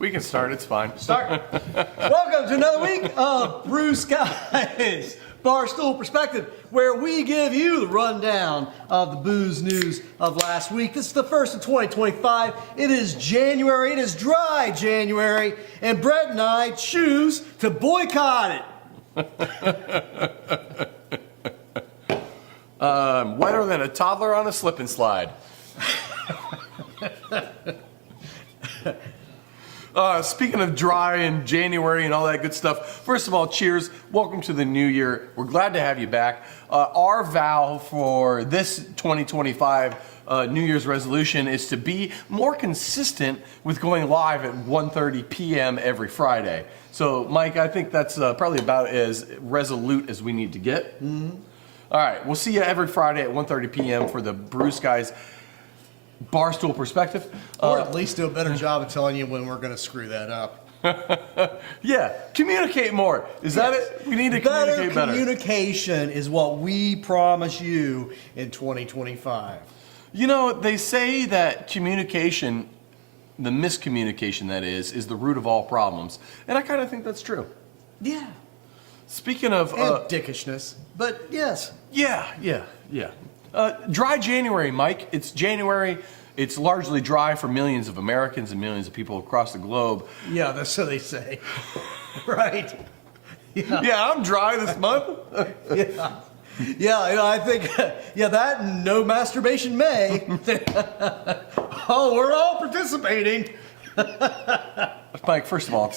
We can start. It's fine. Start. Welcome to another week of Blue Skies Barstool Perspective, where we give you the rundown of the booze news of last week. This is the first of 2025. It is January. It is dry January, and Brett and I choose to boycott it. Wetter than a toddler on a slip and slide. Speaking of dry and January and all that good stuff, first of all, cheers. Welcome to the new year. We're glad to have you back. Our vow for this 2025 New Year's resolution is to be more consistent with going live at 1:30 p.m. every Friday. So, Mike, I think that's probably about as resolute as we need to get. Mm-hmm. All right, we'll see you every Friday at 1:30 p.m. for the Blue Skies Barstool Perspective. Or at least do a better job of telling you when we're going to screw that up. Yeah, communicate more. Is that it? We need to communicate better. Communication is what we promise you in 2025. You know, they say that communication, the miscommunication that is the root of all problems. And I kind of think that's true. Yeah. Speaking of... And dickishness, but yes. Yeah. Dry January, Mike. It's January. It's largely dry for millions of Americans and millions of people across the globe. Yeah, that's so they say. Right. Yeah, I'm dry this month. Yeah, you know, I think, that and no masturbation May. Oh, we're all participating. Mike, first of all,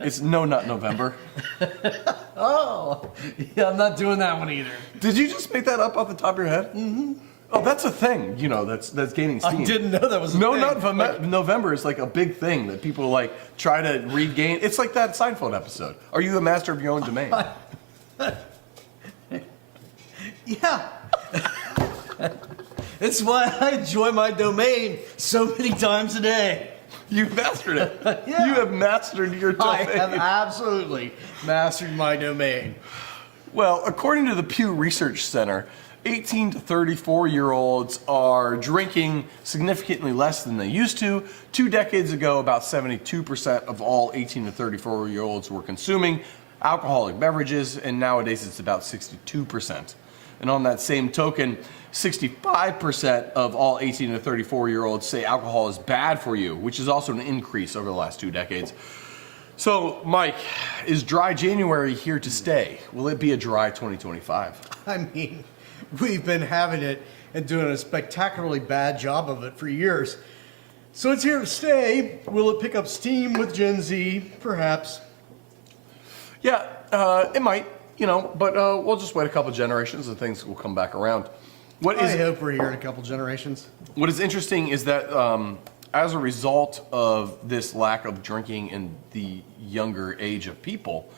it's No Nut November. Oh, yeah, I'm not doing that one either. Did you just make that up off the top of your head? Mm-hmm. Oh, that's a thing, you know, that's gaining steam. I didn't know that was a No thing. Nut November is like a big thing that people like try to regain. It's like that Seinfeld episode. Are you the master of your own domain? Yeah. It's why I enjoy my domain so many times a day. You've mastered it. Yeah. You have mastered your domain. I have absolutely mastered my domain. Well, according to the Pew Research Center, 18 to 34-year-olds are drinking significantly less than they used to. 2 decades ago, about 72% of all 18 to 34-year-olds were consuming alcoholic beverages, and nowadays it's about 62%. And on that same token, 65% of all 18 to 34-year-olds say alcohol is bad for you, which is also an increase over the last 2 decades. So, Mike, is dry January here to stay? Will it be a dry 2025? I mean, we've been having it and doing a spectacularly bad job of it for years. So it's here to stay. Will it pick up steam with Gen Z? Perhaps. Yeah, it might, you know, but we'll just wait a couple generations and things will come back around. I hope we're here in a couple generations. What is interesting is that as a result of this lack of drinking in the younger age of people,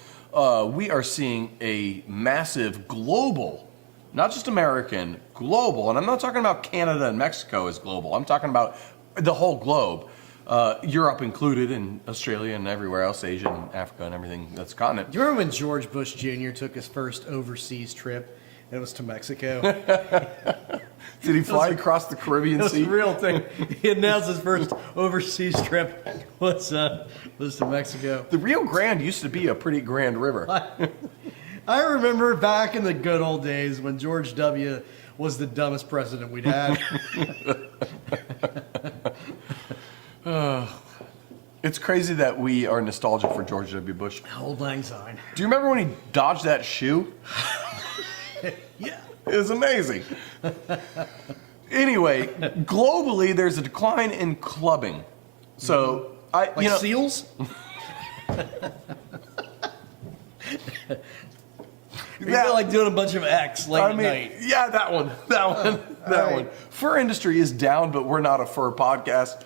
we are seeing a massive global, not just American, global, and I'm not talking about Canada and Mexico as global, I'm talking about the whole globe, Europe included, and Australia and everywhere else, Asia and Africa and everything that's a continent. Do you remember when George Bush Jr. took his first overseas trip? And it was to Mexico. Did he fly across the Caribbean Sea? It was a real thing. He announced his first overseas trip was to Mexico. The Rio Grande used to be a pretty grand river. I remember back in the good old days when George W. was the dumbest president we'd had. It's crazy that we are nostalgic for George W. Bush. Old Lang Syne. Do you remember when he dodged that shoe? Yeah. It was amazing. Anyway, globally, there's a decline in clubbing. So, seals? You feel like doing a bunch of X late at night. Yeah, that one. Fur industry is down, but we're not a fur podcast.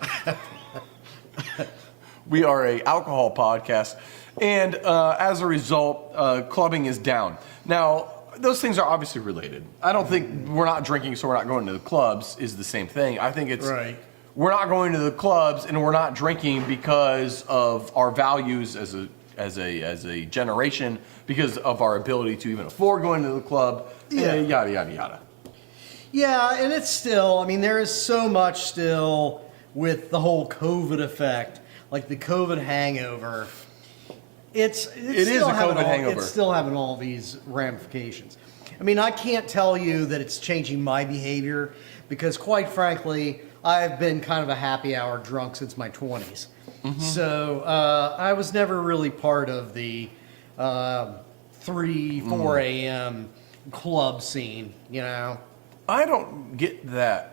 We are a alcohol podcast, and as a result, clubbing is down. Now, those things are obviously related. I don't think we're not drinking, so we're not going to the clubs is the same thing. I think it's right. We're not going to the clubs and we're not drinking because of our values as a generation, because of our ability to even afford going to the club, yada, yada, yada. Yeah, and it's still, I mean, there is so much still with the whole COVID effect. like the COVID hangover, it is a COVID hangover. It's still having all these ramifications. I mean, I can't tell you that it's changing my behavior because, quite frankly, I've been kind of a happy hour drunk since my 20s. So I was never really part of the 3, 4 a.m. club scene, you know? I don't get that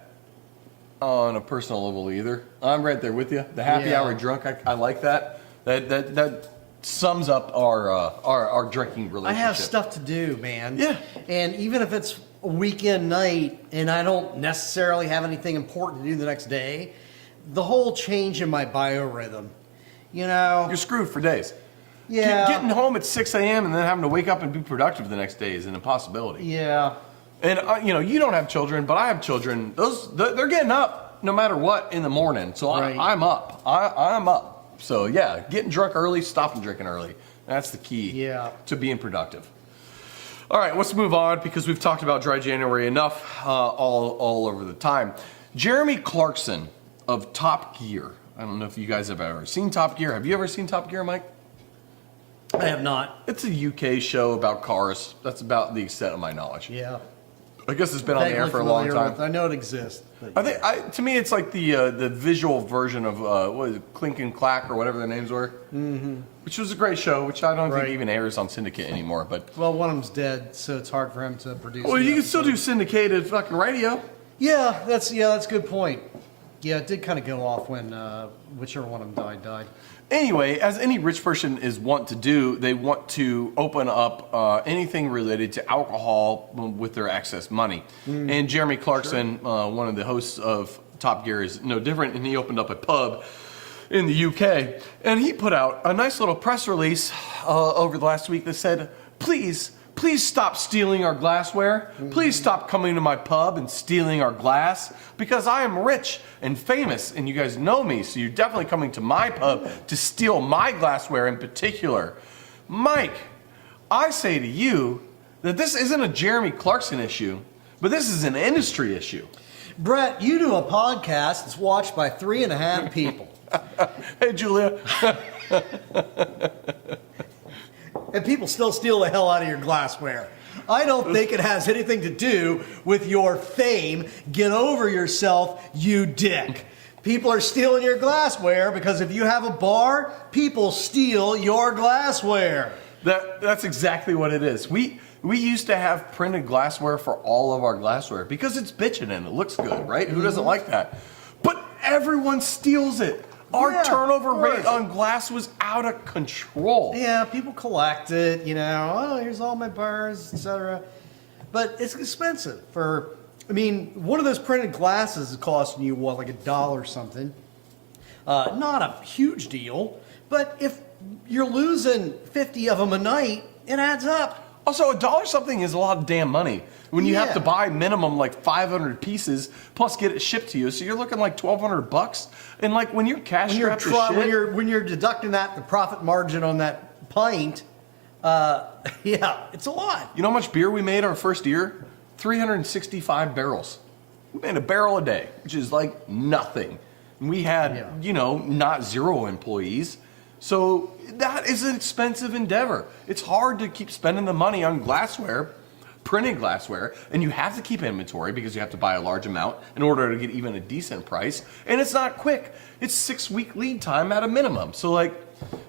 on a personal level either. I'm right there with you. The happy hour drunk, I like that. That sums up our drinking relationship. I have stuff to do, man. Yeah. And even if it's a weekend night and I don't necessarily have anything important to do the next day, the whole change in my biorhythm, you know? You're screwed for days. Yeah. Getting home at 6 a.m. and then having to wake up and be productive the next day is an impossibility. Yeah. And you don't have children, but I have children. They're getting up no matter what in the morning. So Right. I'm up. I'm up. So yeah, getting drunk early, stopping drinking early. That's the key to being productive. All right, let's move on because we've talked about dry January enough all over the time. Jeremy Clarkson of Top Gear. I don't know if you guys have ever seen Top Gear. Have you ever seen Top Gear, Mike? I have not. It's a UK show about cars. That's about the extent of my knowledge. Yeah. I guess it's been on the air for a long time. I know it exists. I think to me it's like the visual version of what is it, Clink and Clack or whatever their names were, which was a great show, which I don't think even airs on Syndicate anymore. But well, one of them's dead, so it's hard for him to produce. well, you can still do syndicated fucking radio. Yeah, that's a good point. Yeah, it did kind of go off when whichever one of them died. Anyway, as any rich person is wont to do, they want to open up anything related to alcohol with their excess money. And Jeremy Clarkson, one of the hosts of Top Gear, is no different, and he opened up a pub in the UK. And he put out a nice little press release over the last week that said, please stop stealing our glassware. Please stop coming to my pub and stealing our glass because I am rich and famous and you guys know me. So you're definitely coming to my pub to steal my glassware in particular. Mike, I say to you that this isn't a Jeremy Clarkson issue, but this is an industry issue. Brett, you do a podcast that's watched by 3.5 people. Hey, Julia. And people still steal the hell out of your glassware. I don't think it has anything to do with your fame. Get over yourself, you dick. People are stealing your glassware because if you have a bar, people steal your glassware. That's exactly what it is. We used to have printed glassware for all of our glassware because it's bitchin' and it looks good, right? Who doesn't like that? But everyone steals it. Our turnover rate on glass was out of control. Yeah, people collect it, oh, here's all my bars, etc. But it's expensive one of those printed glasses is costing you, like $1 or something. Not a huge deal, but if you're losing 50 of them a night, it adds up. Also, $1 something is a lot of damn money. When you have to buy minimum like 500 pieces plus get it shipped to you, so you're looking like $1,200. And like when you're cash strapped to shit, when you're deducting the profit margin on that pint, it's a lot. You know how much beer we made our first year? 365 barrels. We made a barrel a day, which is like nothing. And we had, not 0 employees. So that is an expensive endeavor. It's hard to keep spending the money on glassware, printed glassware, and you have to keep inventory because you have to buy a large amount in order to get even a decent price. And it's not quick. It's 6-week lead time at a minimum. So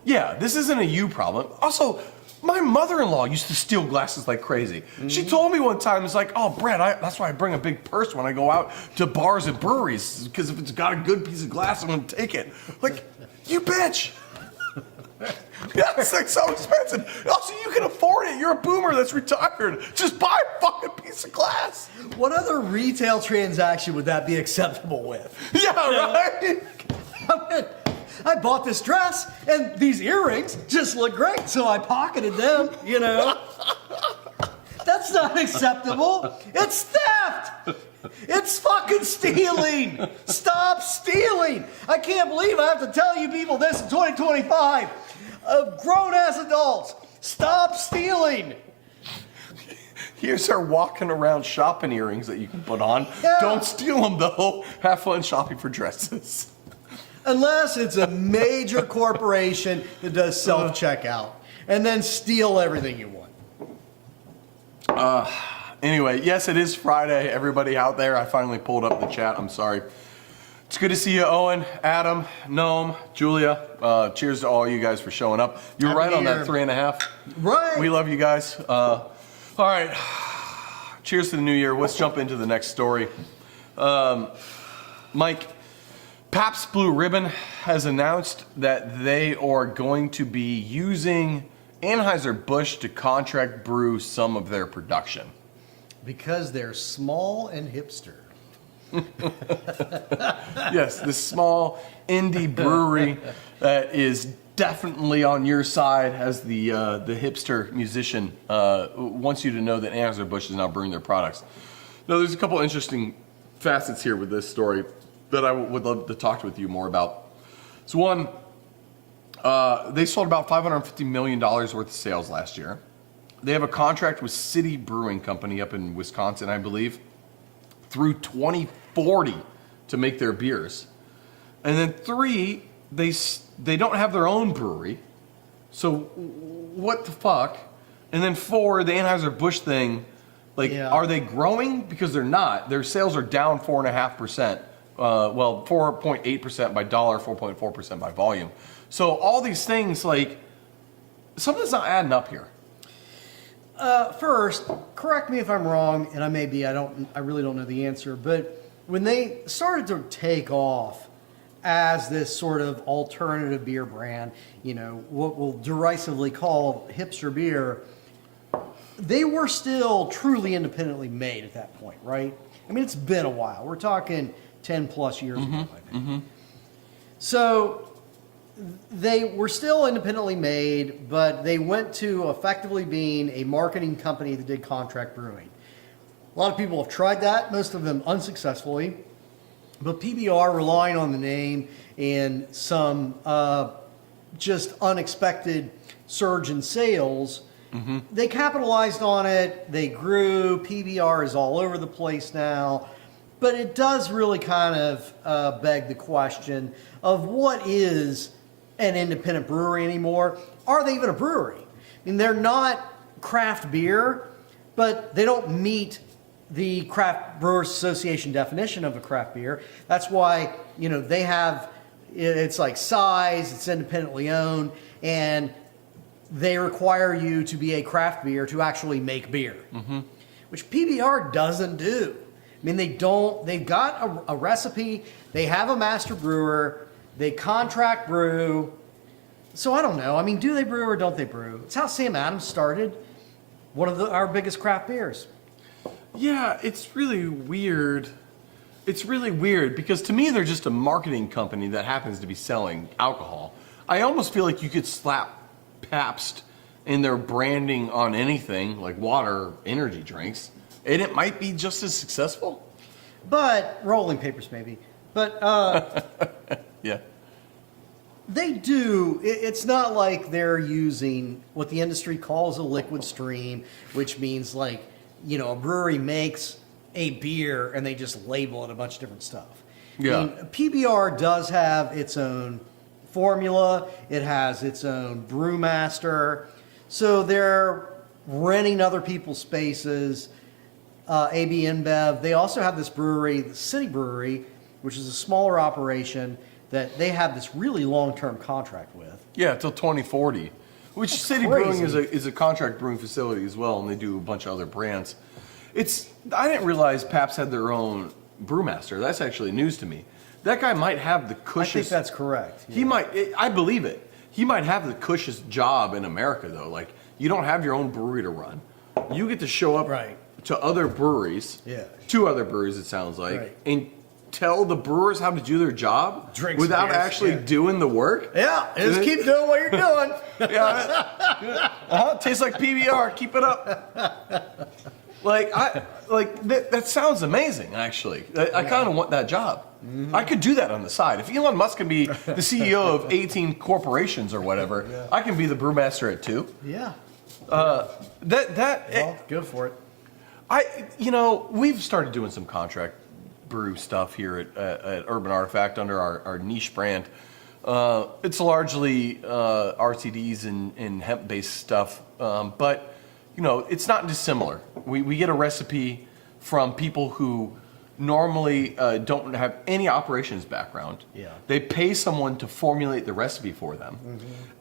this isn't a you problem. Also, my mother-in-law used to steal glasses like crazy. She told me one time, it's like, oh, Brett, that's why I bring a big purse when I go out to bars and breweries, because if it's got a good piece of glass, I'm gonna take it. Like, you bitch. That's like so expensive. Also, you can afford it. You're a boomer that's retired. Just buy a fucking piece of glass. What other retail transaction would that be acceptable with? Yeah, right? I bought this dress and these earrings just look great, so I pocketed them, That's not acceptable. It's theft. It's fucking stealing. Stop stealing. I can't believe I have to tell you people this in 2025. Grown-ass adults, stop stealing. Here's our walking around shopping earrings that you can put on. Yeah. Don't steal them, though. Have fun shopping for dresses. Unless it's a major corporation that does self-checkout and then steal everything you want. Anyway, yes, it is Friday. Everybody out there, I finally pulled up the chat. I'm sorry. It's good to see you, Owen, Adam, Noam, Julia. Cheers to all you guys for showing up. You were right on that 3.5. Right. We love you guys. All right. Cheers to the new year. Let's jump into the next story. Mike, Pabst Blue Ribbon has announced that they are going to be using Anheuser-Busch to contract brew some of their production. Because they're small and hipster. Yes, this small indie brewery that is definitely on your side as the hipster musician wants you to know that Anheuser-Busch is now brewing their products. Now, there's a couple interesting facets here with this story that I would love to talk with you more about. So one, they sold about $550 million worth of sales last year. They have a contract with City Brewing Company up in Wisconsin, I believe, through 2040 to make their beers. And then three, they don't have their own brewery. So what the fuck? And then four, the Anheuser-Busch thing, are they growing? Because they're not. Their sales are down 4.5%. 4.8% by dollar, 4.4% by volume. So all these things, something's not adding up here. First, correct me if I'm wrong, and I may be. I really don't know the answer. But when they started to take off as this sort of alternative beer brand, what we'll derisively call hipster beer, they were still truly independently made at that point, right? I mean, it's been a while. We're talking 10 plus years ago, I think. Mm-hmm. So they were still independently made, but they went to effectively being a marketing company that did contract brewing. A lot of people have tried that, most of them unsuccessfully. But PBR, relying on the name and some just unexpected surge in sales, they capitalized on it. They grew. PBR is all over the place now. But it does really kind of beg the question of what is an independent brewery anymore? Are they even a brewery? I mean, they're not craft beer, but they don't meet the Craft Brewers Association definition of a craft beer. That's why, they have, it's like size, it's independently owned, and they require you to be a craft beer to actually make beer, which PBR doesn't do. I mean, they've got a recipe, they have a master brewer, they contract brew. So I don't know. I mean, do they brew or don't they brew? It's how Sam Adams started one of our biggest craft beers. Yeah, it's really weird. It's really weird because to me, they're just a marketing company that happens to be selling alcohol. I almost feel like you could slap Pabst in their branding on anything like water, energy drinks, and it might be just as successful. But rolling papers maybe. But yeah, they do. It's not like they're using what the industry calls a liquid stream, which means a brewery makes a beer and they just label it a bunch of different stuff. Yeah. I mean, PBR does have its own formula. It has its own brewmaster. So they're renting other people's spaces. AB InBev. They also have this brewery, the City Brewery, which is a smaller operation that they have this really long-term contract with. Yeah, till 2040. Which That's City crazy. Brewing is a contract brewing facility as well, and they do a bunch of other brands. I didn't realize Pabst had their own brewmaster. That's actually news to me. That guy might have the cushest. I think that's correct. He might. I believe it. He might have the cushest job in America, though. You don't have your own brewery to run. You get to show up to other breweries. Yeah. 2 other breweries, it sounds like, Right. and tell the brewers how to do their job Drink without beers, actually doing the work. Yeah, just keep doing what you're doing. Tastes like PBR. Keep it up. That sounds amazing. Actually, I kind of want that job. Mm-hmm. I could do that on the side. If Elon Musk can be the CEO of 18 corporations or whatever, I can be the brewmaster at 2. Yeah. Well, Go for it. we've started doing some contract brew stuff here at Urban Artifact under our niche brand. It's largely RTDs and hemp-based stuff, but it's not dissimilar. We get a recipe from people who normally don't have any operations background. Yeah. They pay someone to formulate the recipe for them,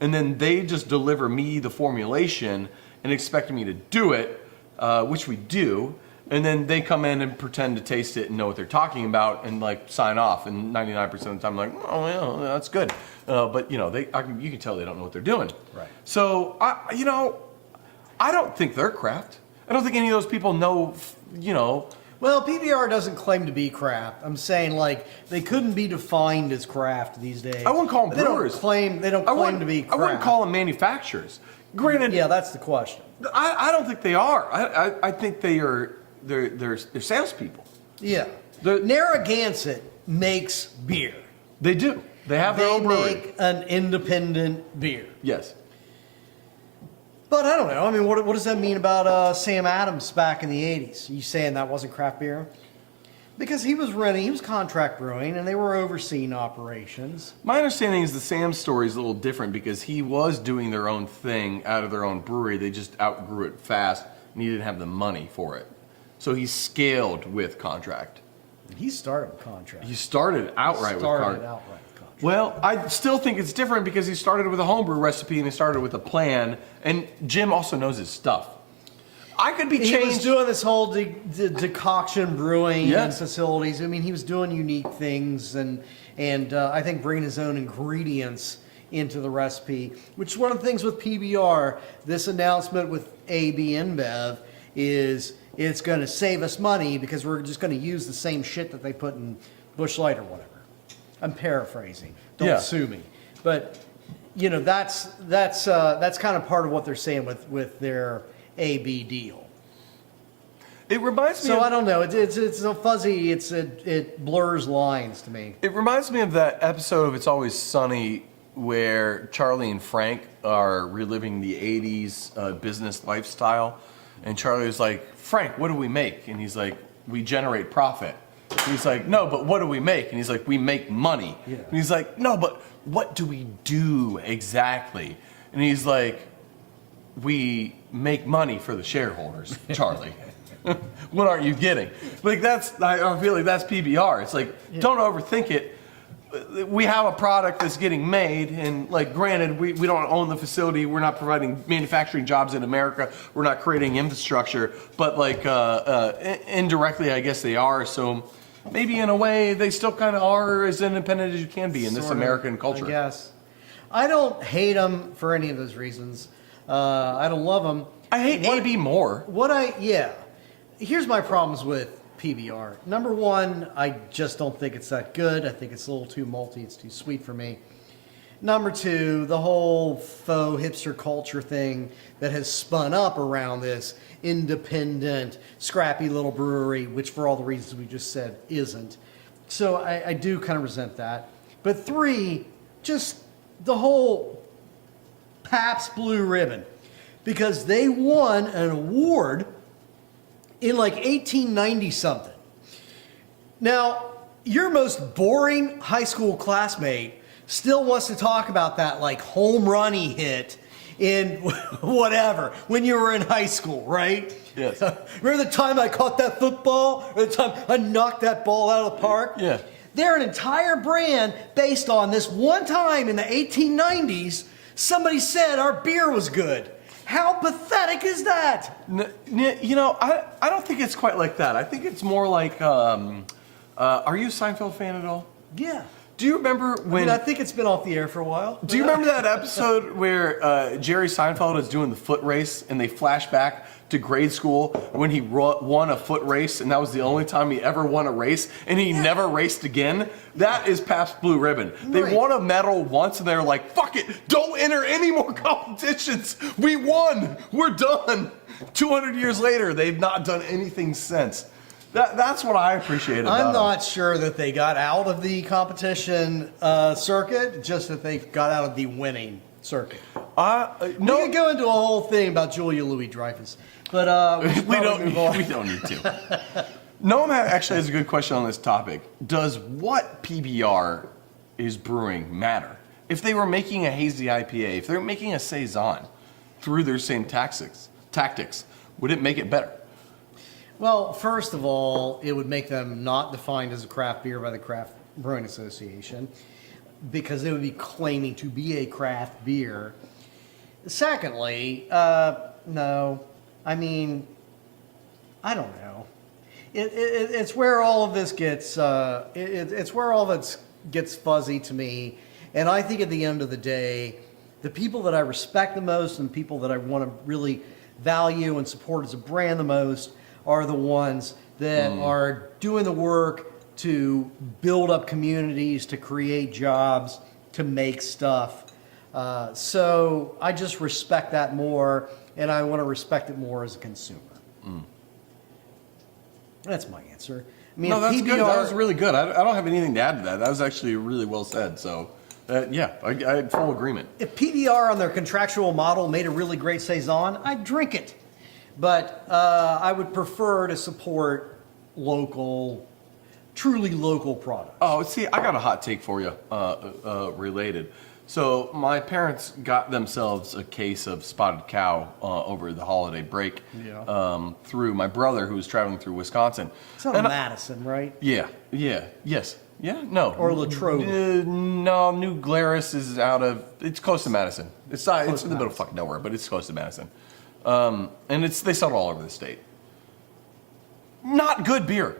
and then they just deliver me the formulation and expect me to do it, which we do. And then they come in and pretend to taste it and know what they're talking about and like sign off. And 99% of the time, like, oh yeah, that's good. But you can tell they don't know what they're doing. Right. So I don't think they're craft. I don't think any of those people know. Well, PBR doesn't claim to be craft. I'm saying like they couldn't be defined as craft these days. I wouldn't call them brewers. They don't claim to be craft. I wouldn't call them manufacturers. Granted, yeah, that's the question. I don't think they are. I think they're salespeople. Yeah. The- Narragansett makes beer. They do. They have their They own brewery. make an independent beer. Yes. But I don't know. I mean, what does that mean about Sam Adams back in the 80s? Are you saying that wasn't craft beer? Because he was contract brewing, and they were overseeing operations. My understanding is the Sam story is a little different because he was doing their own thing out of their own brewery. They just outgrew it fast, and he didn't have the money for it. So he scaled with contract. He started with contract. He started outright with contract. Well, I still think it's different because he started with a homebrew recipe and he started with a plan. And Jim also knows his stuff. I could be changed. He was doing this whole decoction brewing Yes. and facilities. I mean, he was doing unique things and I think bringing his own ingredients into the recipe, which is one of the things with PBR. This announcement with AB InBev is it's going to save us money because we're just going to use the same shit that they put in Busch Light or whatever. I'm paraphrasing. Don't sue me. But that's kind of part of what they're saying with their AB deal. It reminds me. So of, I don't know. It's a fuzzy. It blurs lines to me. It reminds me of that episode of It's Always Sunny where Charlie and Frank are reliving the '80s business lifestyle, and Charlie is like, "Frank, what do we make?" And he's like, "We generate profit." And he's like, "No, but what do we make?" And he's like, "We make money." Yeah. And he's like, "No, but what do we do exactly?" And he's like, "We make money for the shareholders, Charlie." What aren't you getting? Like I feel like that's PBR. It's like, don't overthink it. We have a product that's getting made, and like, granted, we don't own the facility. We're not providing manufacturing jobs in America. We're not creating infrastructure, but like indirectly, I guess they are. So maybe in a way, they still kind of are as independent as you can be in this American culture. I guess. I don't hate them for any of those reasons. I don't love them. I hate AB more. Here's my problems with PBR. Number one, I just don't think it's that good. I think it's a little too malty. It's too sweet for me. Number two, the whole faux hipster culture thing that has spun up around this independent, scrappy little brewery, which for all the reasons we just said isn't. So I do kind of resent that. But three, just the whole Pabst Blue Ribbon, because they won an award in like 1890 something. Now, your most boring high school classmate still wants to talk about that like home run he hit in whatever when you were in high school, right? Yes. Remember the time I caught that football, or the time I knocked that ball out of the park? Yeah. They're an entire brand based on this one time in the 1890s somebody said our beer was good. How pathetic is that? I don't think it's quite like that. I think it's more like, are you a Seinfeld fan at all? Yeah. Do you remember when... I think it's been off the air for a while. Do you remember that episode where Jerry Seinfeld is doing the foot race and they flash back to grade school when he won a foot race and that was the only time he ever won a race and he never raced again? That is Pabst Blue Ribbon. They won a medal once and they're like, fuck it, don't enter any more competitions. We won. We're done. 200 years later, they've not done anything since. That's what I appreciate about I'm not sure that they got out of the competition circuit, just that they got out of the winning circuit. No, We could go into a whole thing about Julia Louis-Dreyfus, but we don't need to. Noam actually has a good question on this topic. Does what PBR is brewing matter? If they were making a hazy IPA, if they're making a saison through their same tactics, would it make it better? Well, first of all, it would make them not defined as a craft beer by the Craft Brewing Association because they would be claiming to be a craft beer. Secondly, no. I mean, I don't know. It's where all of this gets. It's where all of it gets fuzzy to me. And I think at the end of the day, the people that I respect the most and the people that I want to really value and support as a brand the most are the ones that are doing the work to build up communities, to create jobs, to make stuff. So I just respect that more, and I want to respect it more as a consumer. That's my answer. I mean, No, that's PBR, good. That was really good. I don't have anything to add to that. That was actually really well said. So, yeah, I had full agreement. If PBR on their contractual model made a really great saison, I'd drink it. But I would prefer to support local, truly local products. Oh, see, I got a hot take for you related. So my parents got themselves a case of Spotted Cow over the holiday break through my brother who was traveling through Wisconsin. It's out of Madison, right? Yes. Yeah, no. Or Latrobe. No, New Glarus is it's close to Madison. It's not, it's to in the middle of fucking nowhere, but it's close to Madison. And they sell it all over the state. Not good beer.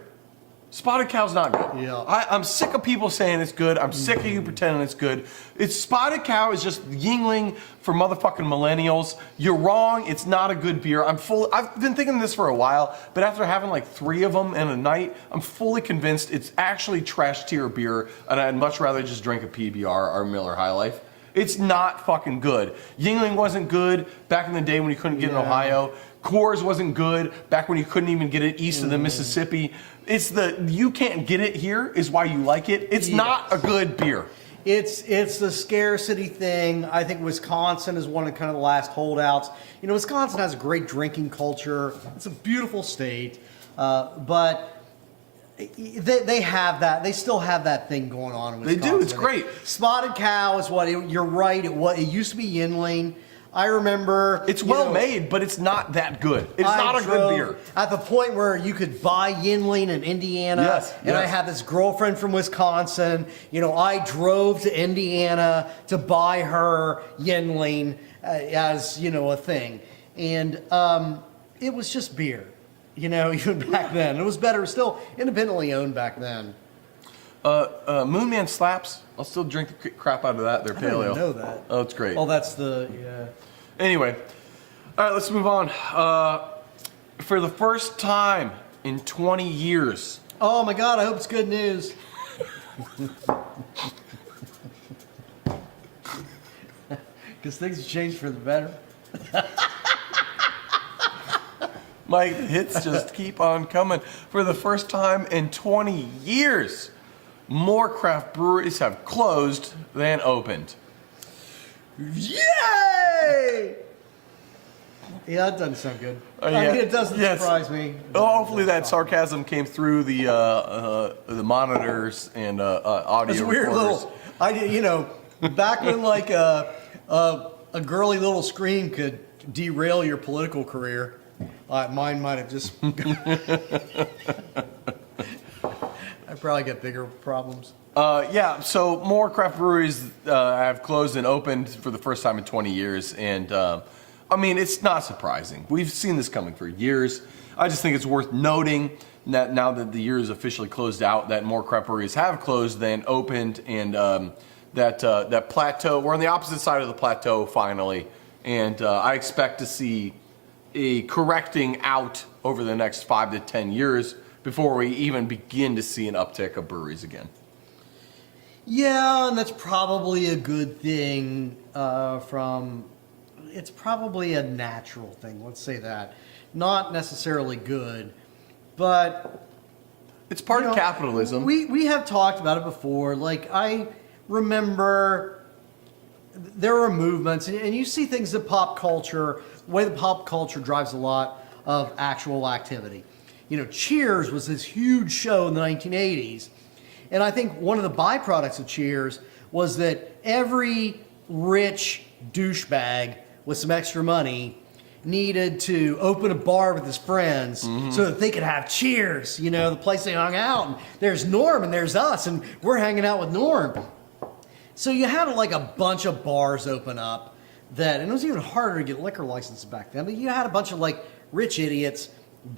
Spotted Cow's not good. Yeah. I'm sick of people saying it's good. I'm sick of you pretending it's good. Spotted Cow is just Yingling for motherfucking millennials. You're wrong. It's not a good beer. I've been thinking this for a while, but after having like 3 of them in a night, I'm fully convinced it's actually trash tier beer, and I'd much rather just drink a PBR or Miller High Life. It's not fucking good. Yingling wasn't good back in the day when you couldn't get it in Ohio. Coors wasn't good back when you couldn't even get it east of the Mississippi. It's you can't get it here is why you like it. It's not a good beer. It's the scarcity thing. I think Wisconsin is one of kind of the last holdouts. You know, Wisconsin has a great drinking culture. It's a beautiful state, but they have that. They still have that thing going on in Wisconsin. They do. It's great. Spotted Cow is you're right. It used to be Yingling. I remember. It's well made, but it's not that good. It's not a good beer. At the point where you could buy Yingling in Indiana, and I had this girlfriend from Wisconsin. You know, I drove to Indiana to buy her Yingling as a thing, and it was just beer. You know, even back then, it was better. It was still independently owned back then. Moonman slaps. I'll still drink the crap out of that. They're pale ale. I didn't know that. Oh, it's great. Oh, that's Anyway, all right, let's move on. For the first time in 20 years. Oh my God! I hope it's good news. Because things have changed for the better. Mike, the hits just keep on coming. For the first time in 20 years, more craft breweries have closed than opened. Yay! Yeah, that doesn't sound good. I mean, it doesn't surprise me. Hopefully that sarcasm came through the monitors and audio It's weird recorders. back when like a girly little scream could derail your political career, mine might have just. I probably get bigger problems. So more craft breweries have closed and opened for the first time in 20 years. And, I mean, it's not surprising. We've seen this coming for years. I just think it's worth noting that now that the year is officially closed out, that more craft breweries have closed than opened. And that plateau, we're on the opposite side of the plateau finally. And I expect to see a correcting out over the next 5 to 10 years before we even begin to see an uptick of breweries again. Yeah, and that's probably a good thing it's probably a natural thing, let's say that. Not necessarily good, but... It's part of capitalism. We have talked about it before. Like, I remember there were movements, and you see things in pop culture, the way the pop culture drives a lot of actual activity. Cheers was this huge show in the 1980s. And I think one of the byproducts of Cheers was that every rich douchebag with some extra money needed to open a bar with his friends so that they could have Cheers, the place they hung out. And there's Norm and there's us, and we're hanging out with Norm. So you had like a bunch of bars open up and it was even harder to get liquor licenses back then, but you had a bunch of like rich idiots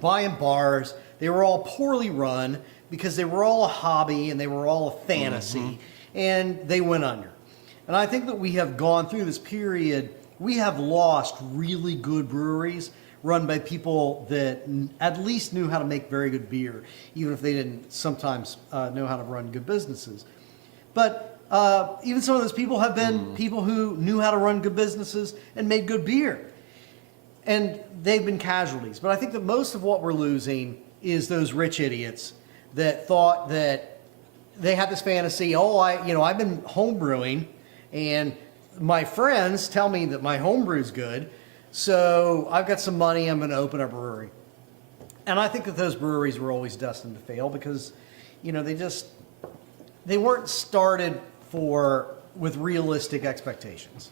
buying bars. They were all poorly run because they were all a hobby and they were all a fantasy, and they went under. And I think that we have gone through this period. We have lost really good breweries run by people that at least knew how to make very good beer, even if they didn't sometimes know how to run good businesses. But even some of those people have been people who knew how to run good businesses and made good beer. And they've been casualties. But I think that most of what we're losing is those rich idiots that thought that they had this fantasy, I've been home brewing, and my friends tell me that my home is good, so I've got some money, I'm going to open a brewery. And I think that those breweries were always destined to fail because, they weren't started with realistic expectations.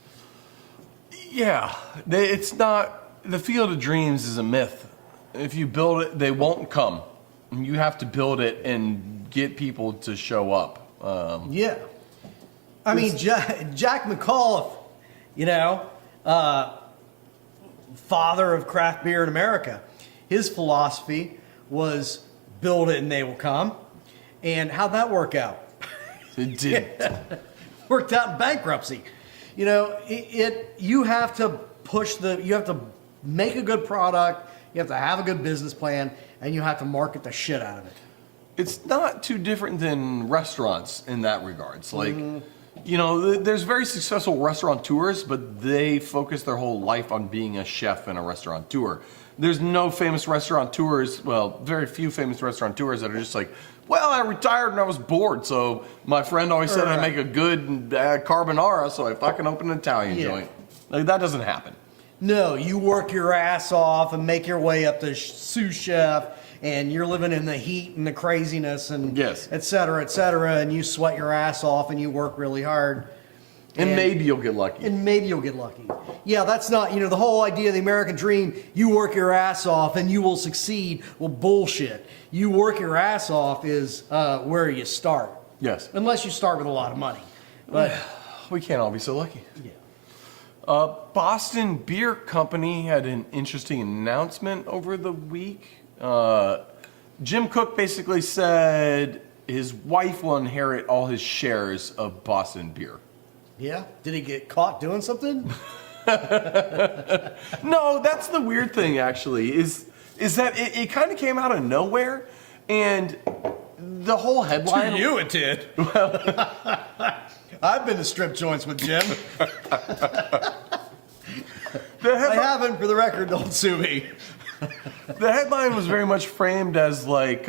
Yeah, it's not, the Field of Dreams is a myth. If you build it, they won't come. You have to build it and get people to show up. Yeah. I mean, Jack McAuliffe, father of craft beer in America, his philosophy was build it and they will come. And how'd that work out? It did. Worked out in bankruptcy. You have to you have to make a good product, you have to have a good business plan, and you have to market the shit out of it. It's not too different than restaurants in that regards. Like, there's very successful restaurateurs, but they focus their whole life on being a chef and a restaurateur. There's no famous restaurateurs, very few famous restaurateurs that are just like, I retired and I was bored, so my friend always said I'd make a good carbonara, so I fucking opened an Italian joint. Like, that doesn't happen. No, you work your ass off and make your way up to sous chef, and you're living in the heat and the craziness and et cetera, and you sweat your ass off and you work really hard. And maybe you'll get lucky. Yeah, that's not, the whole idea of the American dream, you work your ass off and you will succeed. Well, bullshit. You work your ass off is where you start. Yes. Unless you start with a lot of money. But we can't all be so lucky. Yeah. Boston Beer Company had an interesting announcement over the week. Jim Koch basically said his wife will inherit all his shares of Boston Beer. Yeah? Did he get caught doing something? No, that's the weird thing, actually, is that it kind of came out of nowhere, and the whole headline... To you it did. Well, I've been to strip joints with Jim. I haven't, for the record, don't sue me. The headline was very much framed as like,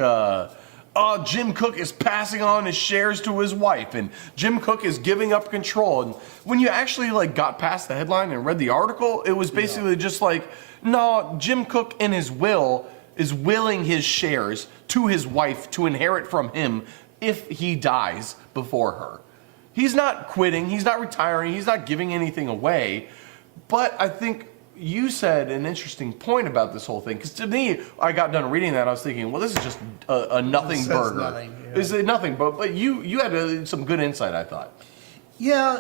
Jim Koch is passing on his shares to his wife, and Jim Koch is giving up control. And when you actually got past the headline and read the article, it was basically just like, no, Jim Koch in his will is willing his shares to his wife to inherit from him if he dies before her. He's not quitting, he's not retiring, he's not giving anything away. But I think you said an interesting point about this whole thing, because to me, I got done reading that, I was thinking, well, this is just a nothing burger. Nothing, yeah. This is nothing, but you had some good insight, I thought. Yeah,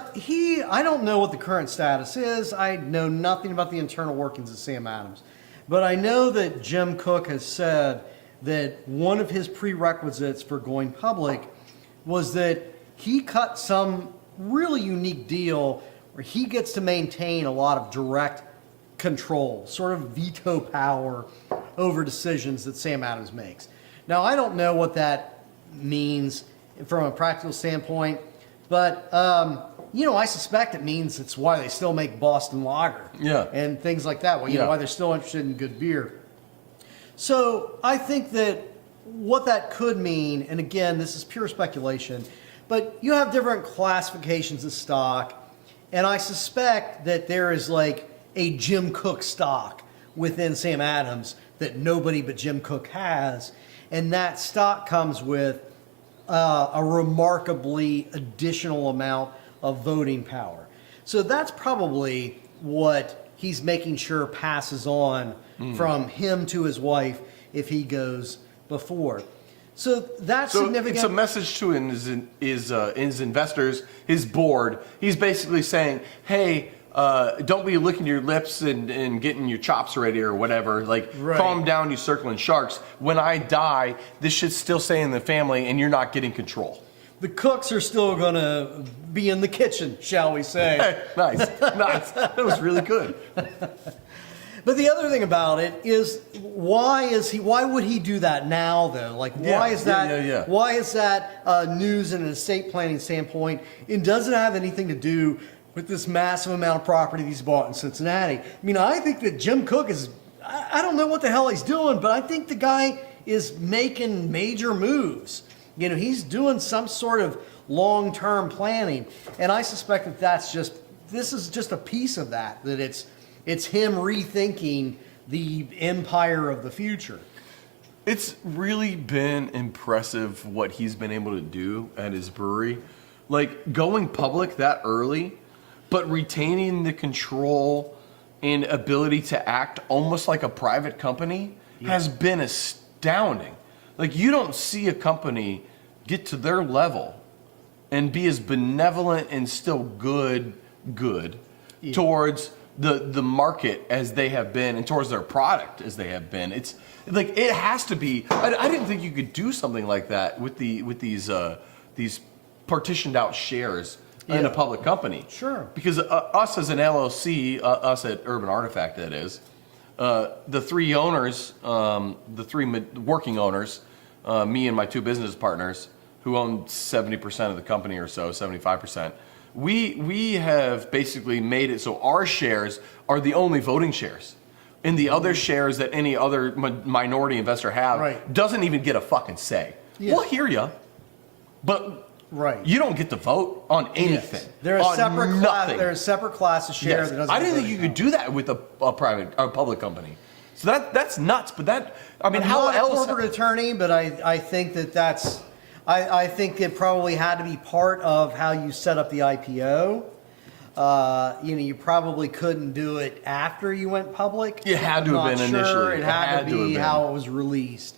I don't know what the current status is. I know nothing about the internal workings of Sam Adams. But I know that Jim Koch has said that one of his prerequisites for going public was that he cut some really unique deal where he gets to maintain a lot of direct control, sort of veto power over decisions that Sam Adams makes. Now, I don't know what that means from a practical standpoint, but I suspect it means it's why they still make Boston Lager and things like that. Well, why they're still interested in good beer. So I think that what that could mean, and again, this is pure speculation, but you have different classifications of stock, and I suspect that there is like a Jim Koch stock within Sam Adams that nobody but Jim Cook has, and that stock comes with a remarkably additional amount of voting power. So that's probably what he's making sure passes on from him to his wife if he goes before. So that's significant. It's a message to his investors, his board. He's basically saying, hey, don't be licking your lips and getting your chops ready or whatever. Like, calm down, you circling sharks. When I die, this should still stay in the family and you're not getting control. The cooks are still going to be in the kitchen, shall we say. Hey, nice. That was really good. But the other thing about it is, why would he do that now, though? Like, why is that news in an estate planning standpoint? It doesn't have anything to do with this massive amount of property he's bought in Cincinnati. I mean, I think that Jim Cook is, I don't know what the hell he's doing, but I think the guy is making major moves. You know, he's doing some sort of long-term planning. And I suspect that this is just a piece of that it's him rethinking the empire of the future. It's really been impressive what he's been able to do at his brewery. Like, going public that early, but retaining the control and ability to act almost like a private company has been astounding. Like, you don't see a company get to their level and be as benevolent and still good towards the market as they have been and towards their product as they have been. It's like, it has to be. I didn't think you could do something like that with these partitioned out shares in a public company. Sure. Because us as an LLC, us at Urban Artifact, that is, the three owners, the three working owners, me and my two business partners, who own 70% of the company or so, 75%, we have basically made it so our shares are the only voting shares. And the other shares that any other minority investor have doesn't even get a fucking say. Yeah. We'll hear you, but you don't get to vote on anything. Yes. They're a separate class. They're a separate class of shares. Yes. I didn't think you could do that with a public company. So that's nuts. But I'm not a corporate attorney, but I think that's. I think it probably had to be part of how you set up the IPO. You probably couldn't do it after you went public. It had to have been initially. It had to be how it was released.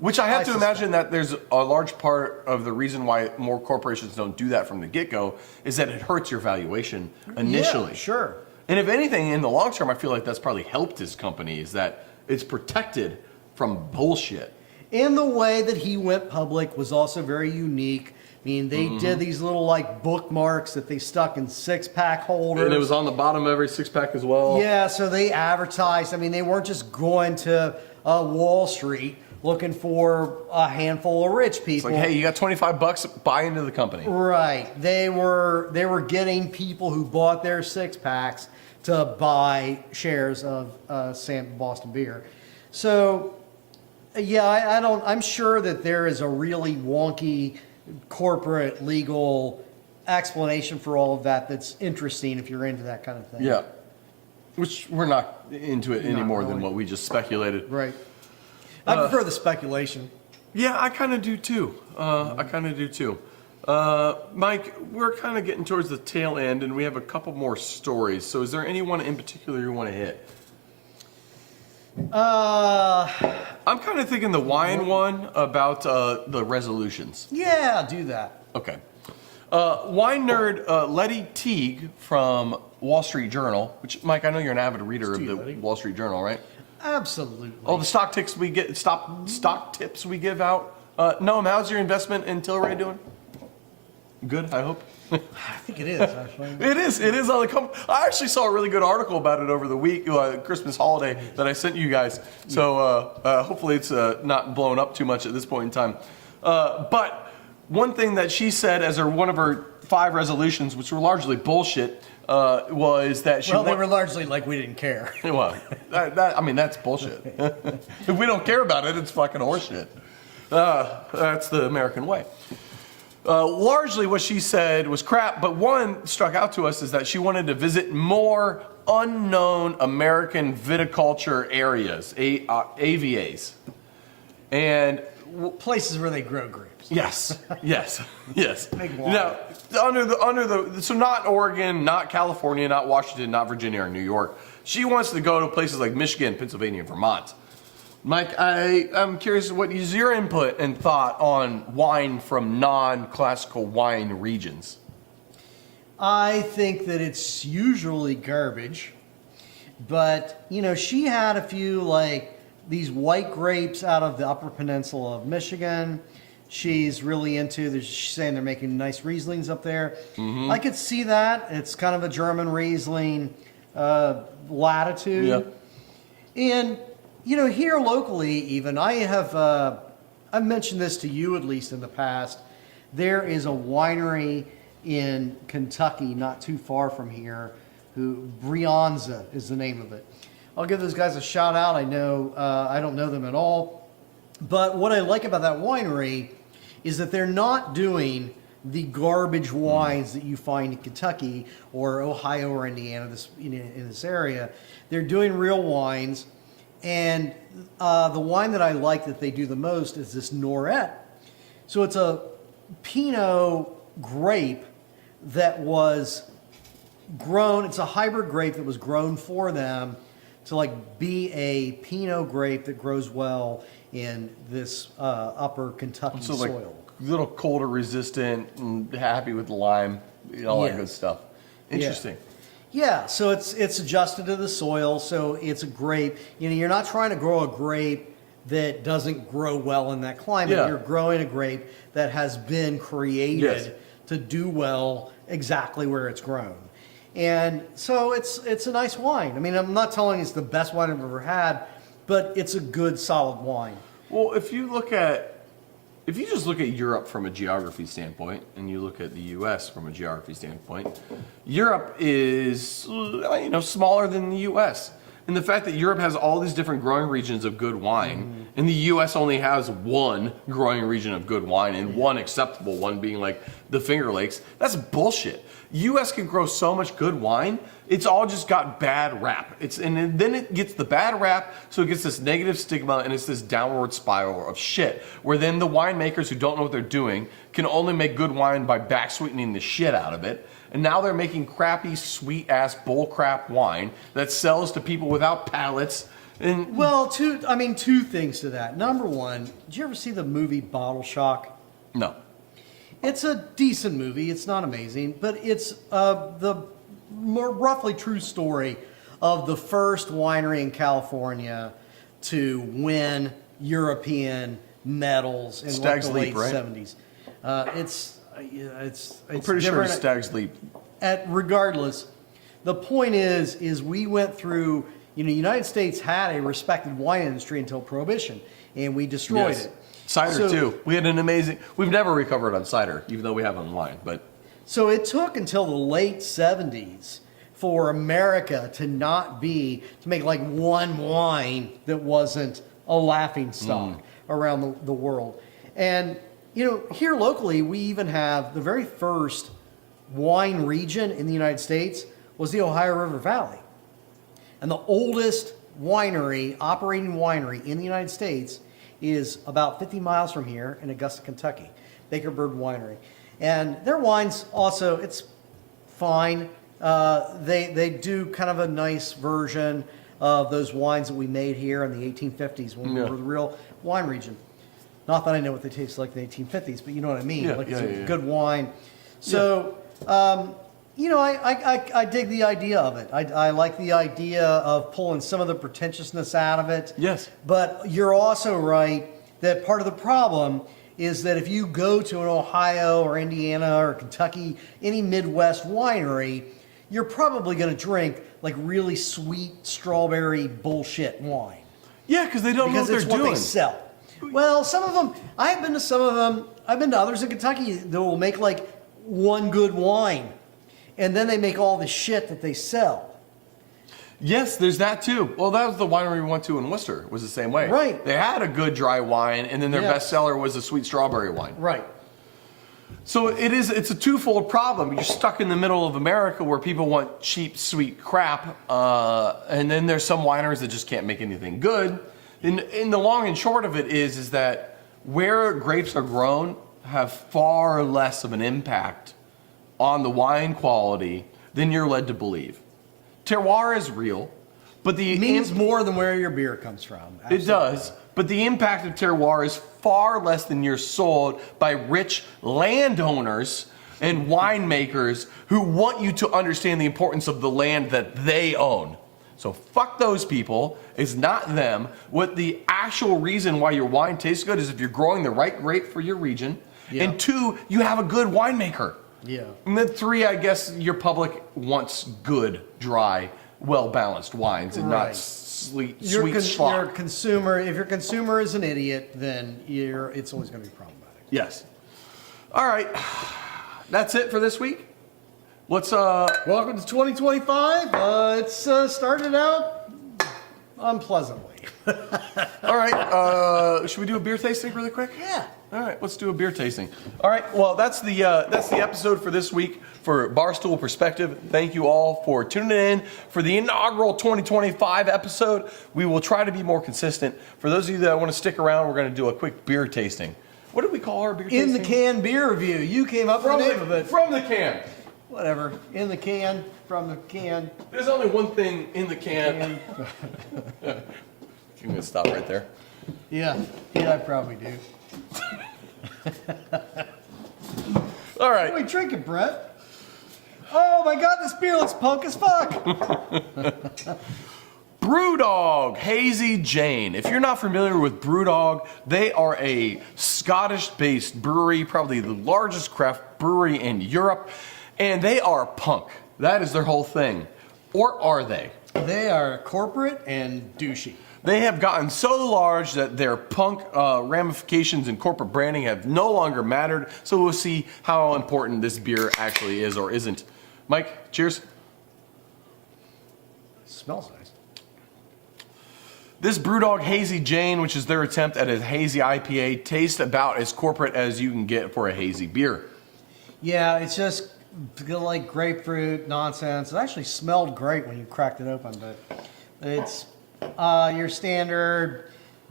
Which I have to imagine that there's a large part of the reason why more corporations don't do that from the get-go is that it hurts your valuation initially. Yeah, sure. And if anything, in the long term, I feel like that's probably helped his company, is that it's protected from bullshit. And the way that he went public was also very unique. I mean, they did these little like bookmarks that they stuck in 6-pack holders. And it was on the bottom of every 6-pack as well. Yeah, so they advertised. I mean, they weren't just going to Wall Street looking for a handful of rich people. It's like, hey, you got $25, buy into the company. Right. They were getting people who bought their 6-packs to buy shares of Boston Beer. So, yeah, I'm sure that there is a really wonky corporate legal explanation for all of that that's interesting if you're into that kind of thing. Yeah. Which we're not into it any more than what we just speculated. Right. I prefer the speculation. Yeah, I kind of do too. Mike, we're kind of getting towards the tail end, and we have a couple more stories. So is there anyone in particular you want to hit? I'm kind of thinking the wine one about the resolutions. Yeah, do that. Okay. Wine nerd Letty Teague from Wall Street Journal, which, Mike, I know you're an avid reader of the Wall Street Journal, right? Absolutely. Oh, the stock tips we give out. Noam, how's your investment in Tilray doing? Good, I hope. I think it is, actually. It is on the company. I actually saw a really good article about it over the week, Christmas holiday, that I sent you guys. So hopefully it's not blown up too much at this point in time. But one thing that she said as one of her 5 resolutions, which were largely bullshit, was that she... Well, they were largely like we didn't care. Well, that's bullshit. If we don't care about it, it's fucking horseshit. That's the American way. Largely what she said was crap, but one struck out to us is that she wanted to visit more unknown American viticulture areas, AVAs. And Places where they grow grapes. yes, yes, yes. Big wine. Now, so not Oregon, not California, not Washington, not Virginia or New York. She wants to go to places like Michigan, Pennsylvania, and Vermont. Mike, I'm curious, what is your input and thought on wine from non-classical wine regions? I think that it's usually garbage, but you know, she had a few like these white grapes out of the Upper Peninsula of Michigan. She's really into. She's saying they're making nice Rieslings up there. Mm-hmm. I could see that. It's kind of a German Riesling latitude, yeah. And you know, here locally, even I have. I've mentioned this to you at least in the past. There is a winery in Kentucky, not too far from here, Brianza is the name of it. I'll give those guys a shout out. I know I don't know them at all, but what I like about that winery is that they're not doing the garbage wines that you find in Kentucky or Ohio or Indiana, in this area. They're doing real wines, and the wine that I like that they do the most is this Norette. So it's a Pinot grape that was grown. It's a hybrid grape that was grown for them to like be a Pinot grape that grows well in this upper Kentucky So soil. like a little colder resistant and happy with the lime, all that good stuff. Interesting. Yeah, so it's adjusted to the soil, so it's a grape. You know, you're not trying to grow a grape that doesn't grow well in that climate. Yeah. You're growing a grape that has been created to do well exactly where it's grown. And so it's a nice wine. I mean, I'm not telling you it's the best wine I've ever had, but it's a good, solid wine. Well, if you just look at Europe from a geography standpoint, and you look at the U.S. from a geography standpoint, Europe is smaller than the U.S. And the fact that Europe has all these different growing regions of good wine, and the U.S. only has one growing region of good wine, and one acceptable one being like the Finger Lakes, that's bullshit. U.S. can grow so much good wine, it's all just got bad rap. And then it gets the bad rap, so it gets this negative stigma, and it's this downward spiral of shit, where then the winemakers who don't know what they're doing can only make good wine by back sweetening the shit out of it. And now they're making crappy, sweet-ass bullcrap wine that sells to people without palates. And Well, two things to that. Number one, did you ever see the movie Bottle Shock? no. It's a decent movie. It's not amazing, but it's the more roughly true story of the first winery in California to win European medals in Stag's the Leap, late right? 70s. It's I'm pretty sure it's different. Stag's Leap. Regardless, the point is we went through. You know, the United States had a respected wine industry until Prohibition, and we destroyed it. Cider too. We had an amazing. We've never recovered on cider, even though we have online. But So it took until the late 70s for America to make like one wine that wasn't a laughing stock around the world. And, you know, here locally, we even have the very first wine region in the United States was the Ohio River Valley. And the oldest operating winery in the United States is about 50 miles from here in Augusta, Kentucky, Baker Bird Winery. And their wines also, it's fine. They do kind of a nice version of those wines that we made here in the 1850s when we were the real wine region. Not that I know what they taste like in the 1850s, but you know what I mean. It's a good wine. So, you know, I dig the idea of it. I like the idea of pulling some of the pretentiousness out of it. Yes. But you're also right that part of the problem is that if you go to an Ohio or Indiana or Kentucky, any Midwest winery, you're probably going to drink like really sweet strawberry bullshit wine. yeah, because they don't know what Because they're it's what doing. they sell. Well, some of them, I've been to some of them, I've been to others in Kentucky that will make like one good wine. And then they make all the shit that they sell. Yes, there's that too. Well, that was the winery we went to in Worcester. Was the same way. Right. They had a good dry wine, and then their best seller was a sweet strawberry wine. Right. So it's a twofold problem. You're stuck in the middle of America where people want cheap, sweet crap, and then there's some wineries that just can't make anything good. In the long and short of it is that where grapes are grown have far less of an impact on the wine quality than you're led to believe. Terroir is real, but It means more than where your beer comes from. it does, but the impact of terroir is far less than you're sold by rich landowners and winemakers who want you to understand the importance of the land that they own. So fuck those people. It's not them. What the actual reason why your wine tastes good is if you're growing the right grape for your region, Yeah. and 2, you have a good winemaker. Yeah. And then 3, I guess your public wants good, dry, well-balanced wines and not Right. sweet Your schlock. consumer, if your consumer is an idiot, then it's always going to be problematic. Yes. All right. That's it for this week. Let's Welcome to 2025. It's started out unpleasantly. all right. Should we do a beer tasting really quick? Yeah. All right, let's do a beer tasting. All right, well, that's the episode for this week for Barstool Perspective. Thank you all for tuning in for the inaugural 2025 episode. We will try to be more consistent. For those of you that want to stick around, we're going to do a quick beer tasting. What did we call our beer tasting? In the can beer review. You came up with the name of it. From the can. Whatever. In the can, from the can. There's only one thing in the can. I'm going to stop right there. Yeah, I probably do. All What right. are we drinking, Brett? Oh my God, this beer looks punk as fuck. Brewdog Hazy Jane. If you're not familiar with Brewdog, they are a Scottish-based brewery, probably the largest craft brewery in Europe, and they are punk. That is their whole thing. Or are they? They are corporate and douchey. They have gotten so large that their punk ramifications and corporate branding have no longer mattered, so we'll see how important this beer actually is or isn't. Mike, cheers. Smells nice. This Brewdog Hazy Jane, which is their attempt at a hazy IPA, tastes about as corporate as you can get for a hazy beer. Yeah, it's just like grapefruit nonsense. It actually smelled great when you cracked it open, but it's your standard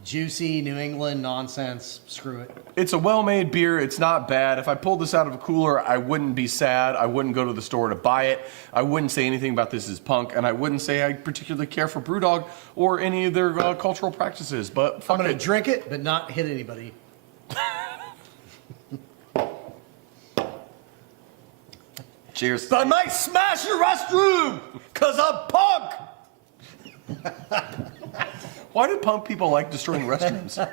juicy New England nonsense. Screw it. It's a well-made beer. It's not bad. If I pulled this out of a cooler, I wouldn't be sad. I wouldn't go to the store to buy it. I wouldn't say anything about this as punk, and I wouldn't say I particularly care for Brewdog or any of their cultural practices. But fuck I'm gonna it. drink it, but not hit anybody. Cheers. But I might smash your restroom, cause I'm punk. Why do punk people like destroying restrooms?